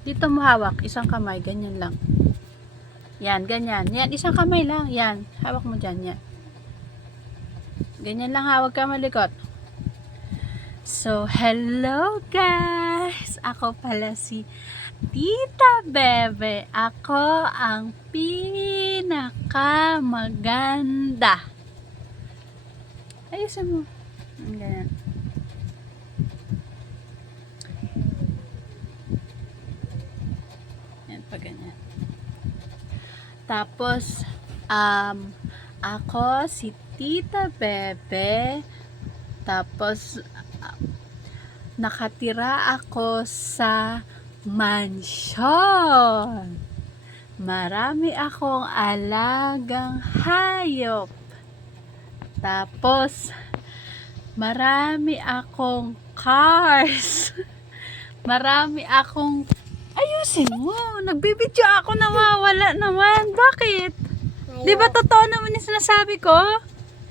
Dito mo hawak, isang kamay, ganyan lang. Yan, ganyan. Yan, isang kamay lang. Yan, hawak mo dyan, yan. Ganyan lang ha, huwag ka malikot. So, hello guys! Ako pala si Tita Bebe. Ako ang pinakamaganda. Ayusin mo. Ganyan. Yan pa ganyan. Tapos, ako si Tita Bebe. Tapos, nakatira ako sa mansyon. Marami akong alagang hayop. Tapos, marami akong cars. Marami akong... Ayusin mo. Nagbibidyo ako, nawawala naman. Bakit? Di ba totoo naman yung sinasabi ko?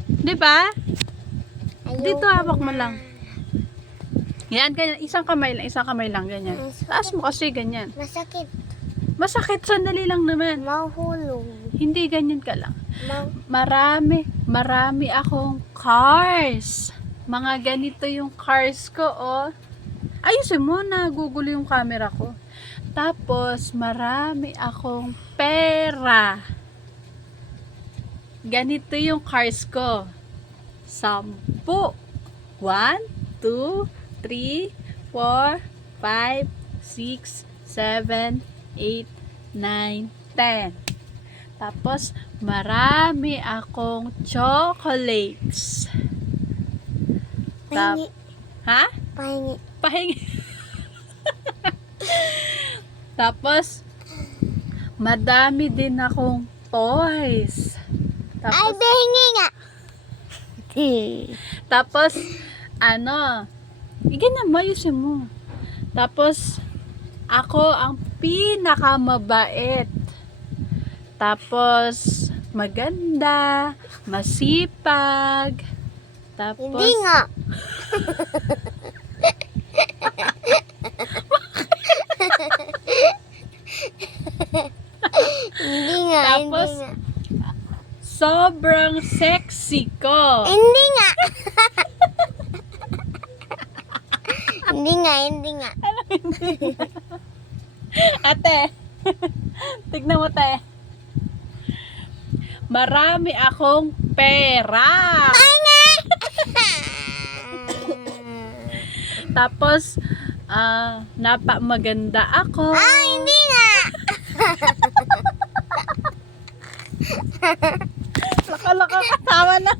Di ba? Dito hawak mo lang. Yan, ganyan. Isang kamay lang, ganyan. Taas mo kasi, ganyan. Masakit. Masakit, sandali lang naman. Mahulog. Hindi, ganyan ka lang. Marami akong cars. Mga ganito yung cars ko, oh. Ayusin mo, nagugulo yung camera ko. Tapos, marami akong pera. Ganito yung cars ko. 10. 1, 2, 3, 4, 5, 6, 7, 8, 9, 10. Tapos, marami akong chocolates. Pahingi. Ha? Pahingi. Pahingi. Tapos, madami din akong toys. Ay, Tapos, pahingi nga. tapos ganyan mo, ayusin mo. Tapos, ako ang pinakamabait. Tapos, maganda, masipag. Tapos, Hindi nga. Hindi nga, Tapos, hindi nga. sobrang sexy ko. Hindi nga. Hindi nga, hindi nga. Ate, tignan mo, te. Marami akong pera. Tapos, napamaganda ako. Ah, hindi nga. Laka-laka, tama na.